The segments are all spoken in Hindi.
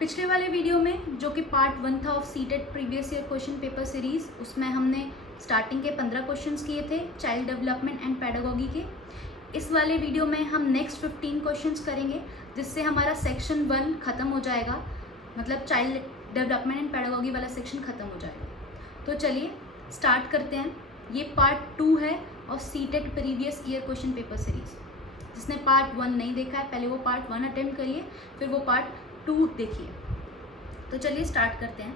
पिछले वाले वीडियो में जो कि पार्ट 1 था of CTET previous year question paper series, उसमें हमने स्टार्टिंग के 15 क्वेश्चंस किए थे चाइल्ड डेवलपमेंट एंड पेडागोगी के। इस वाले वीडियो में हम नेक्स्ट 15 क्वेश्चंस करेंगे, जिससे हमारा सेक्शन 1 ख़त्म हो जाएगा, मतलब चाइल्ड डेवलपमेंट एंड पेडागोगी वाला सेक्शन ख़त्म हो जाएगा। तो चलिए स्टार्ट करते हैं। ये पार्ट 2 है of CTET previous year question paper series. जिसने पार्ट 1 नहीं देखा है, पहले वो पार्ट 1 अटेम्प्ट करिए, फिर वो पार्ट 2 देखिए। तो चलिए स्टार्ट करते हैं।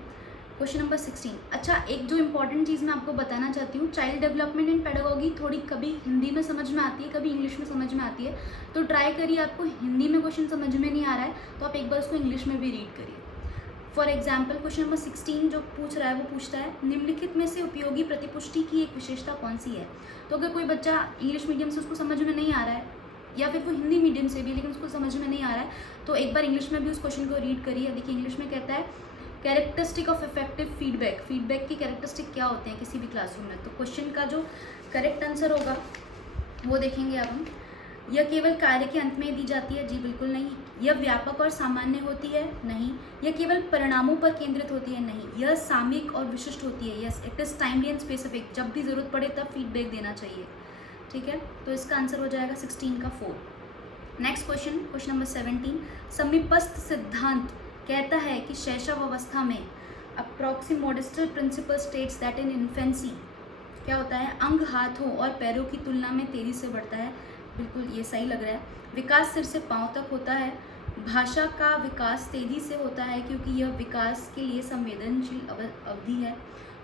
Question number 16। अच्छा, एक जो इम्पॉर्टेंट चीज़ मैं आपको बताना चाहती हूँ, चाइल्ड डेवलपमेंट एंड पेडागोगी थोड़ी कभी हिंदी में समझ में आती है, कभी इंग्लिश में समझ में आती है। तो ट्राई करिए, आपको हिंदी में क्वेश्चन समझ में नहीं आ रहा है तो आप एक बार उसको इंग्लिश में भी रीड करिए। फॉर एग्जाम्पल क्वेश्चन नंबर 16 जो पूछ रहा है वो पूछता है, निम्नलिखित में से उपयोगी प्रतिपुष्टि की एक विशेषता कौन सी है। तो अगर कोई बच्चा इंग्लिश मीडियम से उसको समझ में नहीं आ रहा है, या फिर वो हिंदी मीडियम से भी लेकिन उसको समझ में नहीं आ रहा है, तो एक बार इंग्लिश में भी उस क्वेश्चन को रीड करिए। देखिए इंग्लिश में कहता है characteristic of effective feedback. Feedback की कैरेक्टरिस्टिक क्या होते हैं किसी भी क्लासरूम में। तो क्वेश्चन का जो करेक्ट आंसर होगा वो देखेंगे अब हम। यह केवल कार्य के अंत में दी जाती है, जी बिल्कुल नहीं। यह व्यापक और सामान्य होती है, नहीं। यह केवल परिणामों पर केंद्रित होती है, नहीं। यह सामयिक और विशिष्ट होती है, yes. It is timely and specific, जब भी ज़रूरत पड़े तब फीडबैक देना चाहिए, ठीक है। तो इसका आंसर हो जाएगा 16 का 4। Next question, question number 17। समीपस्थ सिद्धांत कहता है कि शैशव अवस्था में proximodistal principle states that in infancy क्या होता है, अंग हाथों और पैरों की तुलना में तेजी से बढ़ता है। बिल्कुल ये सही लग रहा है। विकास सिर से पांव तक होता है। भाषा का विकास तेजी से होता है क्योंकि यह विकास के लिए संवेदनशील अवधि है।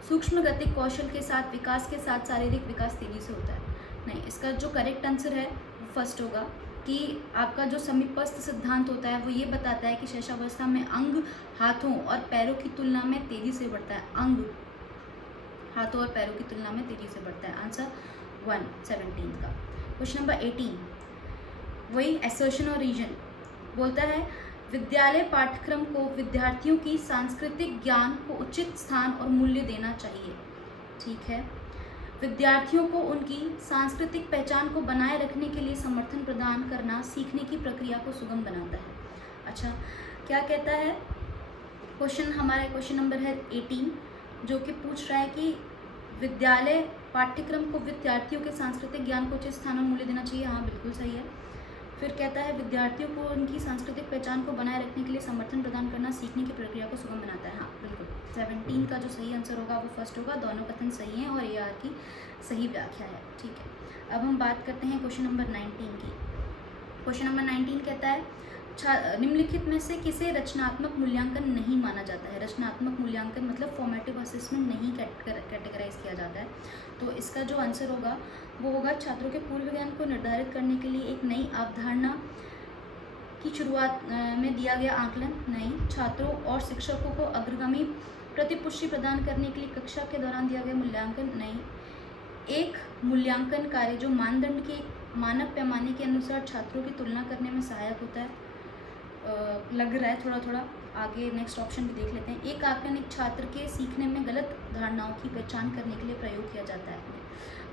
सूक्ष्म गतिक कौशल के साथ विकास के साथ शारीरिक विकास तेजी से होता है, नहीं। इसका जो करेक्ट आंसर है वो फर्स्ट होगा कि आपका जो समीपस्थ सिद्धांत होता है वो ये बताता है कि शैशवावस्था में अंग हाथों और पैरों की तुलना में तेजी से बढ़ता है। अंग हाथों और पैरों की तुलना में तेजी से बढ़ता है। आंसर 1 17 का। क्वेश्चन नंबर 18 वही एसर्शन और रीजन बोलता है, विद्यालय पाठ्यक्रम को विद्यार्थियों की सांस्कृतिक ज्ञान को उचित स्थान और मूल्य देना चाहिए, ठीक है। विद्यार्थियों को उनकी सांस्कृतिक पहचान को बनाए रखने के लिए समर्थन प्रदान करना सीखने की प्रक्रिया को सुगम बनाता है। अच्छा, क्या कहता है क्वेश्चन, हमारा क्वेश्चन नंबर है 18 जो कि पूछ रहा है कि विद्यालय पाठ्यक्रम को विद्यार्थियों के सांस्कृतिक ज्ञान को उचित स्थान और मूल्य देना चाहिए। हाँ बिल्कुल सही है। फिर कहता है विद्यार्थियों को उनकी सांस्कृतिक पहचान को बनाए रखने के लिए समर्थन प्रदान करना सीखने की प्रक्रिया को सुगम बनाता है। हाँ बिल्कुल 17 का जो सही आंसर होगा वो फर्स्ट होगा। दोनों कथन सही हैं और AR की सही व्याख्या है, ठीक है। अब हम बात करते हैं क्वेश्चन नंबर 19 की। क्वेश्चन नंबर 19 कहता है, निम्नलिखित में से किसे रचनात्मक मूल्यांकन नहीं माना जाता है। रचनात्मक मूल्यांकन मतलब फॉर्मेटिव असेसमेंट नहीं कैटेगराइज किया जाता है। तो इसका जो आंसर होगा वो होगा, छात्रों के पूर्व ज्ञान को निर्धारित करने के लिए एक नई अवधारणा की शुरुआत में दिया गया आकलन, नहीं। छात्रों और शिक्षकों को अग्रगामी प्रतिपुष्टि प्रदान करने के लिए कक्षा के दौरान दिया गया मूल्यांकन, नहीं। एक मूल्यांकन कार्य जो मानदंड के मानक पैमाने के अनुसार छात्रों की तुलना करने में सहायक होता है। लग रहा है थोड़ा थोड़ा, आगे नेक्स्ट ऑप्शन भी देख लेते हैं। एक आकलन एक छात्र के सीखने में गलत धारणाओं की पहचान करने के लिए प्रयोग किया जाता है।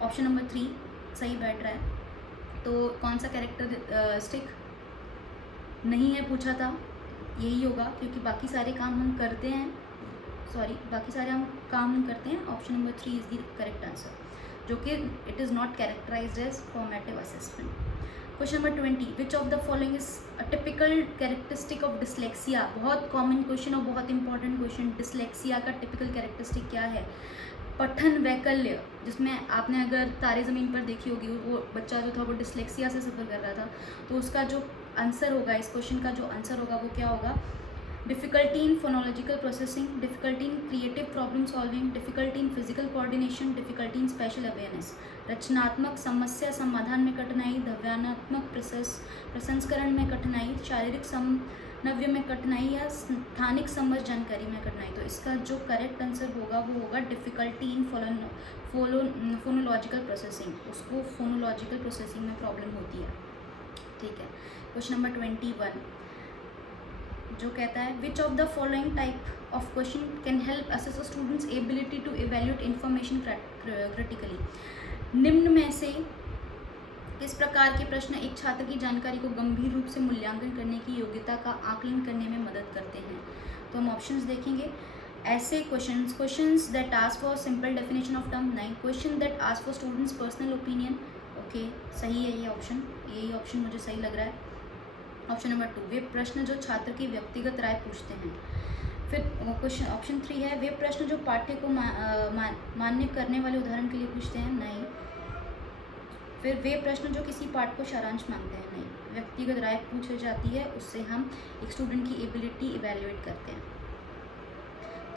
ऑप्शन नंबर 3 सही बैठ रहा है। तो कौन सा कैरेक्टरिस्टिक नहीं है पूछा था, यही होगा क्योंकि बाकी सारे काम हम करते हैं, बाकी सारे काम हम करते हैं। Option number 3 is the correct answer, जो कि it is not characterised as formative assessment. Question number 20, which of the following is a typical characteristic of dyslexia. बहुत कॉमन क्वेश्चन और बहुत इंपॉर्टेंट क्वेश्चन। डिसलेक्सिया का टिपिकल कैरेक्टरिस्टिक क्या है। पठन वैकल्य, जिसमें आपने अगर तारे ज़मीन पर देखी होगी, वो बच्चा जो था वो डिसलेक्सिया से सफ़र कर रहा था, तो उसका जो आंसर होगा, इस क्वेश्चन का जो आंसर होगा वो क्या होगा, difficulty in phonological processing, difficulty in creative problem solving, difficulty in physical coordination, difficulty in special awareness. रचनात्मक समस्या समाधान में कठिनाई, द्रव्यात्मक प्रसंस्करण में कठिनाई, शारीरिक समन्वय में कठिनाई या स्थानिक समझ जानकारी में कठिनाई। तो इसका जो करेक्ट आंसर होगा वो होगा डिफ़िकल्टी इन फोनोलॉजिकल प्रोसेसिंग। उसको फोनोलॉजिकल प्रोसेसिंग में प्रॉब्लम होती है, ठीक है। क्वेश्चन नंबर 21 जो कहता है, which of the following type of question can help assess a student's ability to evaluate information critically. निम्न में से किस प्रकार के प्रश्न एक छात्र की जानकारी को गंभीर रूप से मूल्यांकन करने की योग्यता का आकलन करने में मदद करते हैं? तो हम ऑप्शंस देखेंगे। ऐसे questions that ask for simple definition of term, नहीं। Question that ask for students personal opinion, okay सही है ये ऑप्शन, यही ऑप्शन मुझे सही लग रहा है। ऑप्शन नंबर 2, वे प्रश्न जो छात्र की व्यक्तिगत राय पूछते हैं। फिर क्वेश्चन ऑप्शन 3 है, वे प्रश्न जो पाठ्य को मान्य करने वाले उदाहरण के लिए पूछते हैं, नहीं। फिर वे प्रश्न जो किसी पाठ को सारांश मांगते हैं, नहीं। व्यक्तिगत राय पूछी जाती है, उससे हम एक स्टूडेंट की एबिलिटी इवेल्युएट करते हैं,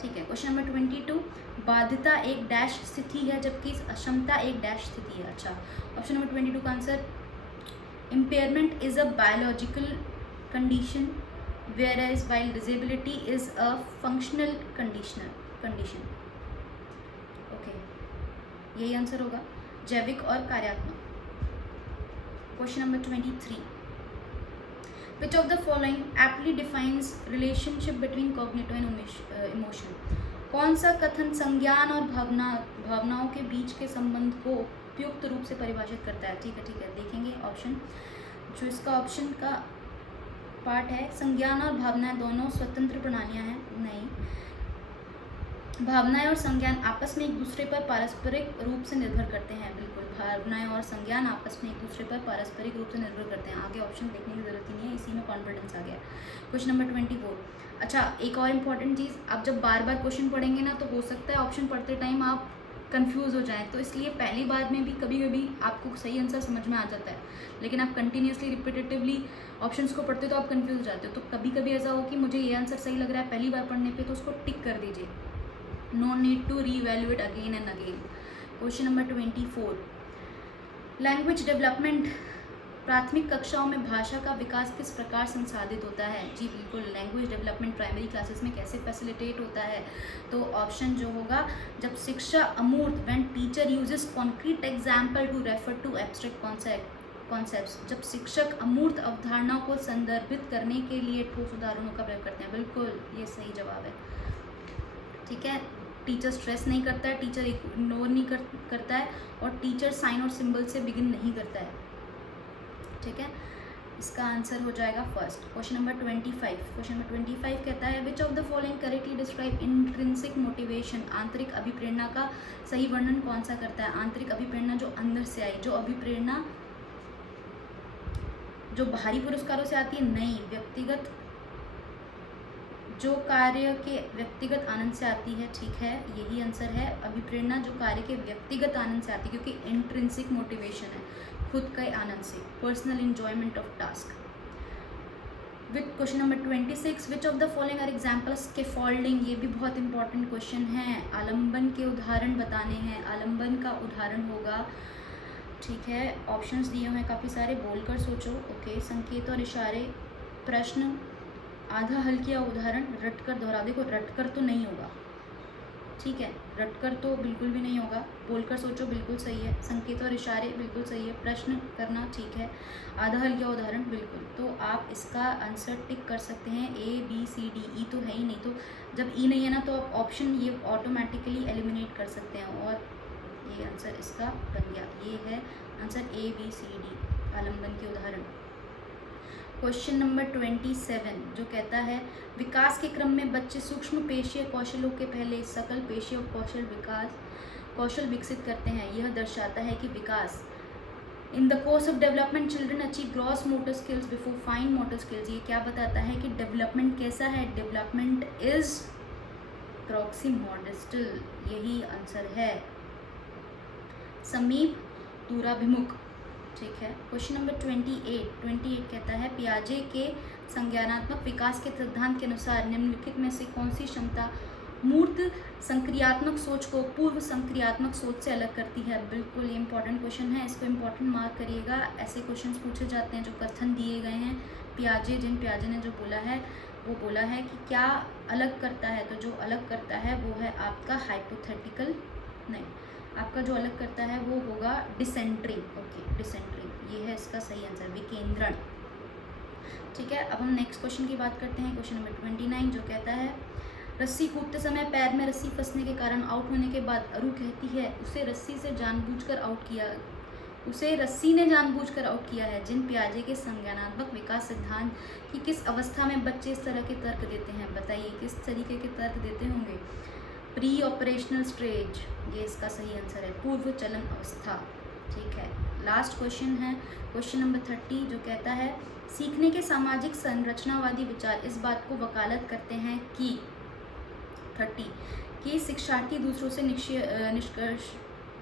ठीक है। क्वेश्चन नंबर 22, बाध्यता एक डैश स्थिति है जबकि अक्षमता एक डैश स्थिति है। अच्छा, ऑप्शन नंबर 22 का answer, impairment is a biological condition whereas while disability is a functional condition, okay यही आंसर होगा, जैविक और कार्यात्मक। Question number 23, which of the following aptly defines relationship between cognitive and emotion? कौन सा कथन संज्ञान और भावनाओं के बीच के संबंध को उपयुक्त रूप से परिभाषित करता है? ठीक है, देखेंगे ऑप्शन। जो इसका ऑप्शन का पार्ट है, संज्ञान और भावनाएं दोनों स्वतंत्र प्रणालियां हैं, नहीं। भावनाएं और संज्ञान आपस में एक दूसरे पर पारस्परिक रूप से निर्भर करते हैं, बिल्कुल। भावनाएं और संज्ञान आपस में एक दूसरे पर पारस्परिक रूप से निर्भर करते हैं। आगे ऑप्शन देखने की जरूरत ही नहीं है, इसी में कॉन्फिडेंस आ गया। क्वेश्चन नंबर 24, अच्छा एक और इम्पॉर्टेंट चीज़, आप जब बार बार क्वेश्चन पढ़ेंगे ना तो हो सकता है ऑप्शन पढ़ते टाइम आप कंफ्यूज हो जाएं, तो इसलिए पहली बार में भी कभी कभी आपको सही आंसर समझ में आ जाता है, लेकिन आप कंटिन्यूसली रिपीटेटिवली ऑप्शंस को पढ़ते हो तो आप कंफ्यूज हो जाते हो। तो कभी कभी ऐसा हो कि मुझे ये आंसर सही लग रहा है पहली बार पढ़ने पे, तो उसको टिक कर दीजिए, no need to reevaluate again and again. Question number 24, language development, प्राथमिक कक्षाओं में भाषा का विकास किस प्रकार संसाधित होता है? जी बिल्कुल, लैंग्वेज डेवलपमेंट प्राइमरी क्लासेस में कैसे फैसिलिटेट होता है? तो ऑप्शन जो होगा, जब शिक्षा अमूर्त, when teacher uses concrete example to refer to abstract concepts, जब शिक्षक अमूर्त अवधारणाओं को संदर्भित करने के लिए ठोस उदाहरणों का प्रयोग करते हैं। बिल्कुल ये सही जवाब है, ठीक है। टीचर स्ट्रेस नहीं करता है, टीचर इग्नोर नहीं करता है, और टीचर साइन और सिंबल से बिगिन नहीं करता है, ठीक है। इसका आंसर हो जाएगा first. Question number 25, question number 25 कहता है, which of the following correctly describe intrinsic motivation? आंतरिक अभिप्रेरणा का सही वर्णन कौन सा करता है? आंतरिक अभिप्रेरणा जो अंदर से आई, जो अभिप्रेरणा जो बाहरी पुरस्कारों से आती है, नहीं। व्यक्तिगत जो कार्य के व्यक्तिगत आनंद से आती है, ठीक है, यही आंसर है। अभिप्रेरणा जो कार्य के व्यक्तिगत आनंद से आती है, क्योंकि इंट्रिंसिक मोटिवेशन है, खुद के आनंद से, personal enjoyment of task. With question number 26, which of the following are examples scaffolding? ये भी बहुत इंपॉर्टेंट क्वेश्चन है। आलम्बन के उदाहरण बताने हैं, आलम्बन का उदाहरण होगा, ठीक है। ऑप्शंस दिए हुए हैं काफ़ी सारे, बोलकर सोचो, ओके। संकेत और इशारे, प्रश्न, आधा हल किया उदाहरण, रटकर दोहराओ। देखो रटकर तो नहीं होगा, ठीक है, रटकर तो बिल्कुल भी नहीं होगा। बोलकर सोचो बिल्कुल सही है, संकेत और इशारे बिल्कुल सही है, प्रश्न करना ठीक है, आधा हल किया उदाहरण बिल्कुल। तो आप इसका आंसर टिक कर सकते हैं। ए बी सी डी, ई तो है ही नहीं, तो जब ई नहीं है ना तो आप ऑप्शन ये ऑटोमेटिकली एलिमिनेट कर सकते हैं, और ये आंसर इसका बन गया। ये है answer A B C D, आलम्बन के उदाहरण। क्वेश्चन नंबर 27 जो कहता है, विकास के क्रम में बच्चे सूक्ष्म पेशीय कौशलों के पहले सकल पेशीय कौशल विकसित करते हैं। यह दर्शाता है कि विकास in the course of development children achieve gross motor skills before fine motor skills. ये क्या बताता है कि डेवलपमेंट कैसा है? डेवलपमेंट इज प्रॉक्सिमोडिस्टल, यही आंसर है, समीप दूराभिमुख, ठीक है। क्वेश्चन नंबर 28 कहता है, पियाजे के संज्ञानात्मक विकास के सिद्धांत के अनुसार निम्नलिखित में से कौन सी क्षमता मूर्त संक्रियात्मक सोच को पूर्व संक्रियात्मक सोच से अलग करती है? बिल्कुल ये इंपॉर्टेंट क्वेश्चन है, इसको इंपॉर्टेंट मार्क करिएगा। ऐसे क्वेश्चंस पूछे जाते हैं जो कथन दिए गए हैं। पियाजे ने जो बोला है वो बोला है कि क्या अलग करता है, तो जो अलग करता है वो है आपका हाइपोथेटिकल, नहीं, आपका जो अलग करता है वो होगा डिसेंट्रिंग, ओके डिसेंट्रिंग, ये है इसका सही आंसर, विकेंद्रण, ठीक है। अब हम नेक्स्ट क्वेश्चन की बात करते हैं, क्वेश्चन नंबर 29 जो कहता है, रस्सी कूदते समय पैर में रस्सी फंसने के कारण आउट होने के बाद अरु कहती है उसे रस्सी से जानबूझकर आउट किया उसे रस्सी ने जानबूझकर आउट किया है। जिन पियाजे के संज्ञानात्मक विकास सिद्धांत की किस अवस्था में बच्चे इस तरह के तर्क देते हैं? बताइए किस तरीके के तर्क देते होंगे? प्री ऑपरेशनल स्टेज, ये इसका सही आंसर है, पूर्व चलन अवस्था। ठीक है, लास्ट क्वेश्चन है क्वेश्चन नंबर 30, जो कहता है सीखने के सामाजिक संरचनावादी विचार इस बात को वकालत करते हैं कि 30 कि शिक्षार्थी दूसरों से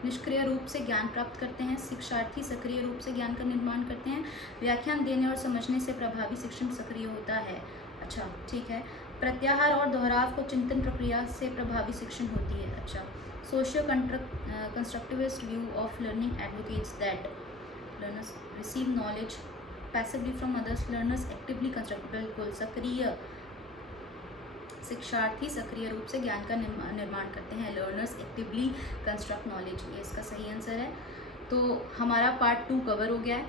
निष्क्रिय रूप से ज्ञान प्राप्त करते हैं, शिक्षार्थी सक्रिय रूप से ज्ञान का निर्माण करते हैं, व्याख्यान देने और समझने से प्रभावी शिक्षण सक्रिय होता है। अच्छा ठीक है, प्रत्याहार और दोहराव को चिंतन प्रक्रिया से प्रभावी शिक्षण होती है। अच्छा, socio constructivist view of learning advocates that learners receive knowledge passively from others, learners actively construct. बिल्कुल, सक्रिय शिक्षार्थी सक्रिय रूप से ज्ञान का निर्माण करते हैं, लर्नर्स एक्टिवली कंस्ट्रक्ट नॉलेज, ये इसका सही आंसर है। तो हमारा पार्ट 2 कवर हो गया है।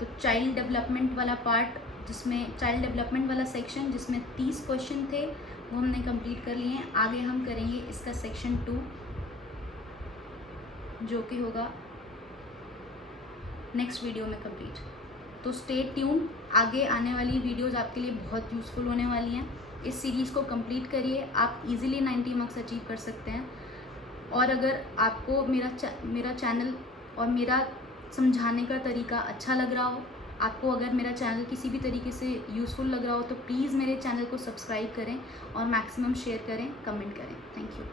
तो चाइल्ड डेवलपमेंट वाला पार्ट, जिसमें चाइल्ड डेवलपमेंट वाला सेक्शन जिसमें 30 क्वेश्चन थे, वो हमने कंप्लीट कर लिए हैं। आगे हम करेंगे इसका सेक्शन 2, जो कि होगा नेक्स्ट वीडियो में कंप्लीट। तो स्टे ट्यून, आगे आने वाली वीडियोस आपके लिए बहुत यूज़फुल होने वाली हैं। इस सीरीज़ को कंप्लीट करिए, आप इजीली 90 मार्क्स अचीव कर सकते हैं। और अगर आपको मेरा चैनल और मेरा समझाने का तरीका अच्छा लग रहा हो, आपको अगर मेरा चैनल किसी भी तरीके से यूज़फुल लग रहा हो, तो प्लीज़ मेरे चैनल को सब्सक्राइब करें और मैक्सिमम शेयर करें, कमेंट करें। Thank you.